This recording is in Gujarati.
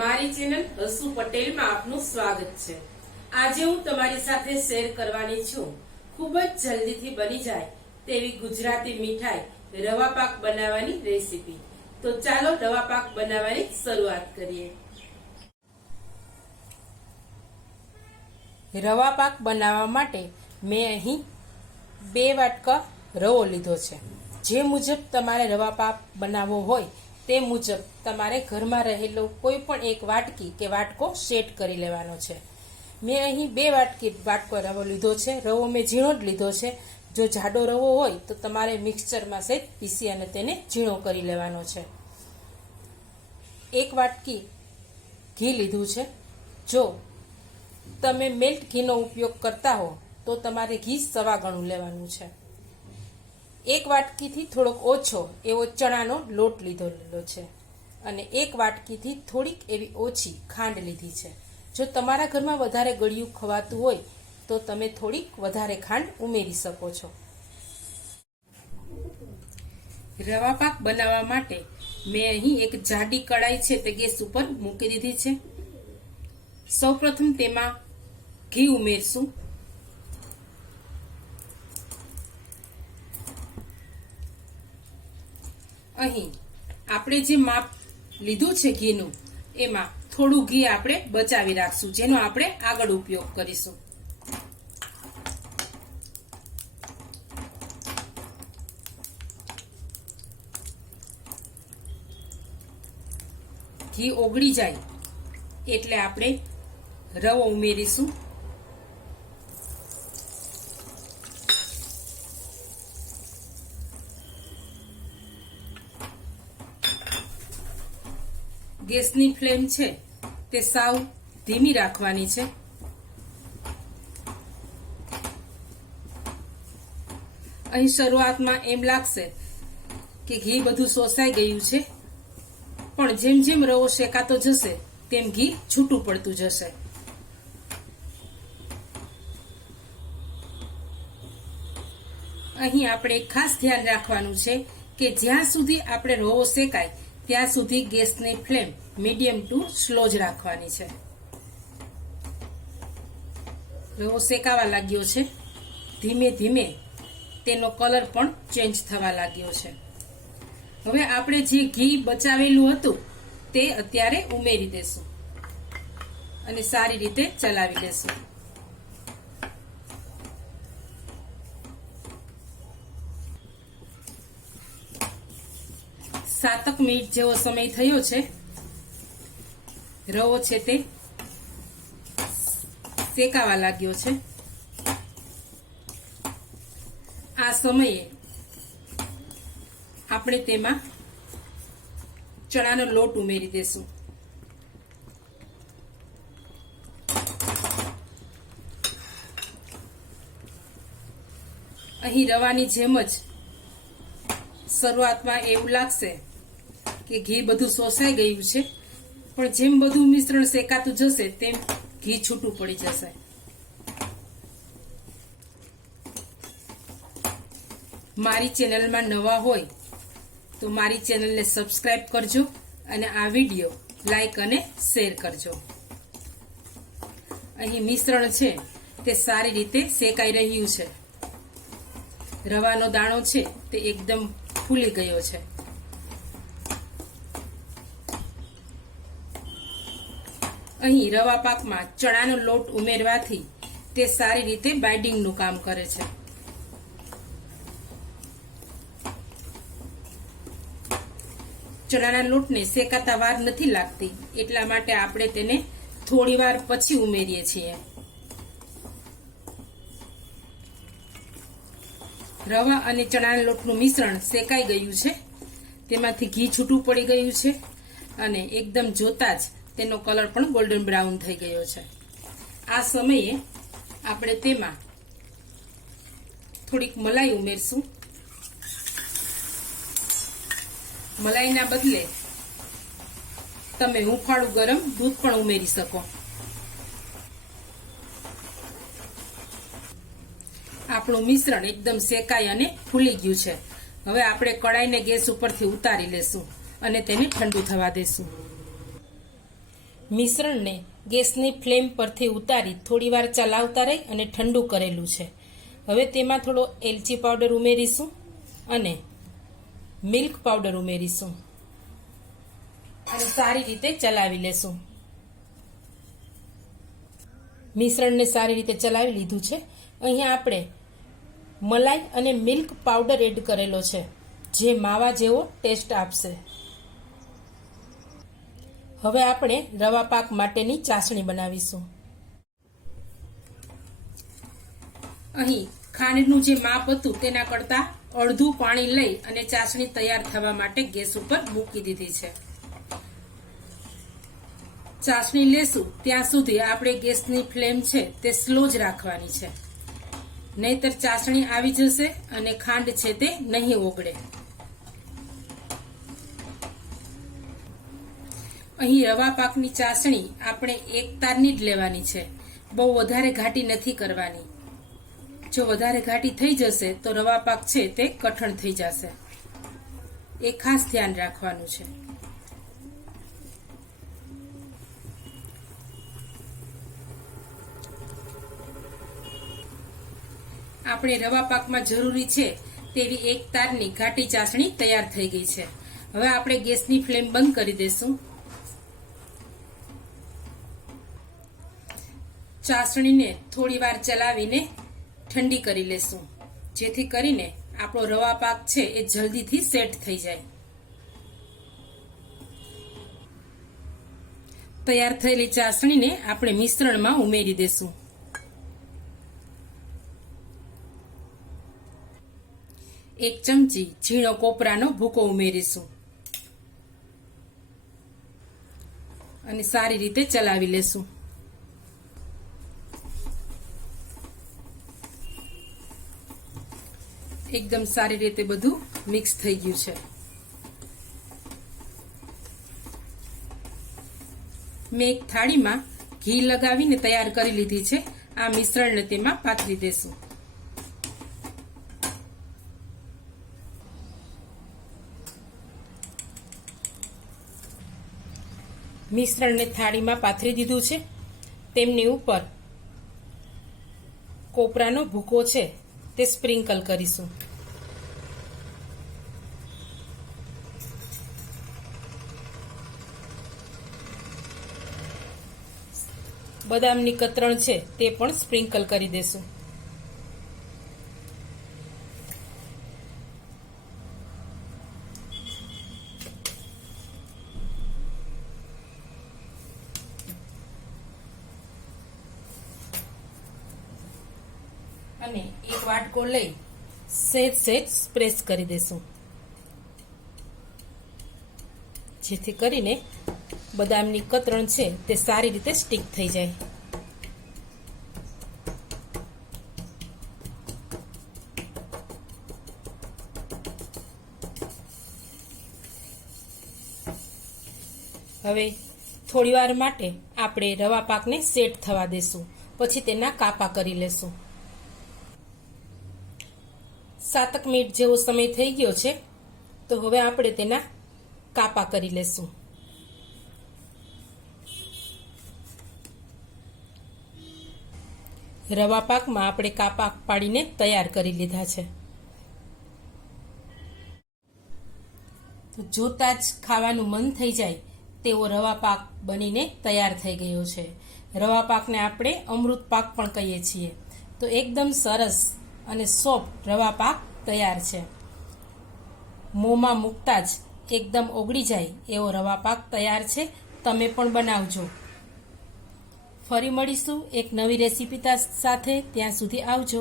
મારી ચેનલ હસુ પટેલમાં આપનું સ્વાગત છે। આજે હું તમારી સાથે શેર કરવાની છું ખૂબ જ જલ્દીથી બની જાય તેવી ગુજરાતી મીઠાઈ રવા પાક બનાવવાની રેસીપી। તો ચાલો રવા પાક બનાવવાની શરૂઆત કરીએ। રવા પાક બનાવવા માટે મેં અહીં 2 વાટકા રવો લીધો છે। જે મુજબ તમારે રવા પાક બનાવવો હોય તે મુજબ તમારે ઘરમાં રહેલો કોઈ પણ એક વાટકી કે વાટકો સેટ કરી લેવાનો છે। મેં અહીં 2 વાટકો રવો લીધો છે। રવો મેં ઝીણો જ લીધો છે। જો જાડો રવો હોય તો તમારે મિક્સચરમાં સેજ પીસી અને તેને ઝીણો કરી લેવાનો છે। 1 વાટકી ઘી લીધું છે। જો તમે મેલ્ટ ઘીનો ઉપયોગ કરતા હો તો તમારે ઘી 1.25 ગણું લેવાનું છે। 1 વાટકીથી થોડોક ઓછો એવો ચણાનો લોટ લીધેલો છે અને 1 વાટકીથી થોડીક એવી ઓછી ખાંડ લીધી છે। જો તમારા ઘરમાં વધારે ગળ્યું ખવાતું હોય તો તમે થોડીક વધારે ખાંડ ઉમેરી શકો છો। રવા પાક બનાવવા માટે મેં અહીં એક જાડી કડાઈ છે તે ગેસ ઉપર મૂકી દીધી છે। સૌપ્રથમ તેમાં ઘી ઉમેરશું। અહીં આપણે જે માપ લીધું છે ઘીનું એમાં થોડું ઘી આપણે બચાવી રાખશું જેનો આપણે આગળ ઉપયોગ કરીશું। ઘી ઓગળી જાય એટલે આપણે રવો ઉમેરીશું। ગેસની ફ્લેમ છે તે સાવ ધીમી રાખવાની છે। અહીં શરૂઆતમાં એમ લાગશે કે ઘી બધું શોષાઈ ગયું છે, પણ જેમ જેમ રવો શેકાતો જશે તેમ ઘી છૂટું પડતું જશે। અહીં આપણે ખાસ ધ્યાન રાખવાનું છે કે જ્યાં સુધી આપણે રવો શેકાય ત્યાં સુધી ગેસની ફ્લેમ મીડિયમ ટુ સ્લો જ રાખવાની છે। રવો શેકાવા લાગ્યો છે। ધીમે ધીમે તેનો કલર પણ ચેન્જ થવા લાગ્યો છે। હવે આપણે જે ઘી બચાવેલું હતું તે અત્યારે ઉમેરી દેશું અને સારી રીતે ચલાવી લેશું। સાતક મિનિટ જેવો સમય થયો છે। રવો છે તે શેકાવા લાગ્યો છે। આ સમયે આપણે તેમાં ચણાનો લોટ ઉમેરી દેશું। અહીં રવાની જેમ જ શરૂઆતમાં એવું લાગશે કે ઘી બધું શોષાઈ ગયું છે, પણ જેમ બધું મિશ્રણ શેકાતું જશે તેમ ઘી છૂટું પડી જશે। મારી ચેનલમાં નવા હોય તો મારી ચેનલને સબસ્ક્રાઇબ કરજો અને આ વિડીયો લાઈક અને શેર કરજો। અહીં મિશ્રણ છે તે સારી રીતે શેકાઈ રહ્યું છે। રવાનો દાણો છે તે એકદમ ફૂલી ગયો છે। અહીં રવા પાકમાં ચણાનો લોટ ઉમેરવાથી તે સારી રીતે બાઇન્ડિંગનું કામ કરે છે। ચણાના લોટને શેકાતા વાર નથી લાગતી, એટલા માટે આપણે તેને થોડી વાર પછી ઉમેરીએ છીએ। રવા અને ચણાના લોટનું મિશ્રણ શેકાઈ ગયું છે। તેમાંથી ઘી છૂટું પડી ગયું છે અને એકદમ જોતા જ તેનો કલર પણ ગોલ્ડન બ્રાઉન થઈ ગયો છે। આ સમયે આપણે તેમાં થોડીક મલાઈ ઉમેરશું। મલાઈના બદલે તમે હુંફાળું ગરમ દૂધ પણ ઉમેરી શકો। આપણું મિશ્રણ એકદમ શેકાઈ અને ફૂલી ગયું છે। હવે આપણે કડાઈને ગેસ ઉપરથી ઉતારી લેશું અને તેને ઠંડુ થવા દેશું। મિશ્રણને ગેસની ફ્લેમ પરથી ઉતારી થોડીવાર ચલાવતા રહી અને ઠંડુ કરેલું છે. હવે તેમાં થોડો એલચી પાવડર ઉમેરીશું અને મિલ્ક પાવડર ઉમેરીશું અને સારી રીતે ચલાવી લેશું. મિશ્રણને સારી રીતે ચલાવી લીધું છે. અહીંયા આપણે મલાઈ અને મિલ્ક પાવડર એડ કરેલો છે, જે માવા જેવો ટેસ્ટ આપશે. હવે આપણે રવા પાક માટેની ચાસણી બનાવીશું. અહીં ખાંડનું જે માપ હતું તેના કરતાં અડધું પાણી લઈ અને ચાસણી તૈયાર થવા માટે ગેસ ઉપર મૂકી દીધી છે. ચાસણી લેશું ત્યાં સુધી આપણે ગેસની ફ્લેમ છે તે સ્લો જ રાખવાની છે, નહીતર ચાસણી આવી જશે અને ખાંડ છે તે નહીં ઓગળે. અહીં રવા પાકની ચાસણી આપણે એક તારની જ લેવાની છે, બહુ વધારે ઘાટી નથી કરવાની. જો વધારે ઘાટી થઈ જશે તો રવા પાક છે તે કઠણ થઈ જશે, એ ખાસ ધ્યાન રાખવાનું છે. આપણે રવા પાકમાં જરૂરી છે તેવી એક તારની ઘાટી ચાસણી તૈયાર થઈ ગઈ છે. હવે આપણે ગેસની ફ્લેમ બંધ કરી દઈશું. ચાસણીને થોડી વાર ચલાવીને ઠંડી કરી લેશું, જેથી કરીને આપણો રવા પાક છે એ જલ્દીથી સેટ થઈ જાય. તૈયાર થયેલી ચાસણીને આપણે મિશ્રણમાં ઉમેરી દેશું. એક ચમચી ઝીણો કોપરાનો ભૂકો ઉમેરીશું અને સારી રીતે ચલાવી લેશું. એકદમ સારી રીતે બધું મિક્સ થઈ ગયું છે. મેં એક થાળીમાં ઘી લગાવીને તૈયાર કરી લીધી છે. આ મિશ્રણને તેમાં પાથરી દેશું. મિશ્રણને થાળીમાં પાથરી દીધું છે. તેમની ઉપર કોપરાનો ભૂકો છે તે સ્પ્રિંકલ કરીશું. બદામની કતરણ છે તે પણ સ્પ્રિંકલ કરી દેશું. અને એક વાટકો લઈ સહેજ સ્પ્રેસ કરી દેશું, જેથી કરીને બદામની કતરણ છે તે સારી રીતે સ્ટીક થઈ જાય. હવે થોડી વાર માટે આપણે રવા પાકને સેટ થવા દેશું, પછી તેના કાપા કરી લેશું. 7 મિનિટ જેવો સમય થઈ ગયો છે, તો હવે આપણે તેના કાપા કરી લેશું. રવા પાકમાં આપણે કાપા પાડીને તૈયાર કરી લીધા છે. તો જોતા જ ખાવાનું મન થઈ જાય તેવો રવા પાક બનીને તૈયાર થઈ ગયો છે. રવા પાકને આપણે અમૃત પાક પણ કહીએ છીએ. તો એકદમ સરસ અને સોફ્ટ રવા પાક તૈયાર છે. મોંમાં મૂકતા જ એકદમ ઓગળી જાય એવો રવા પાક તૈયાર છે. તમે પણ બનાવજો. ફરી મળીશું એક નવી રેસીપી સાથે. ત્યાં સુધી આવજો.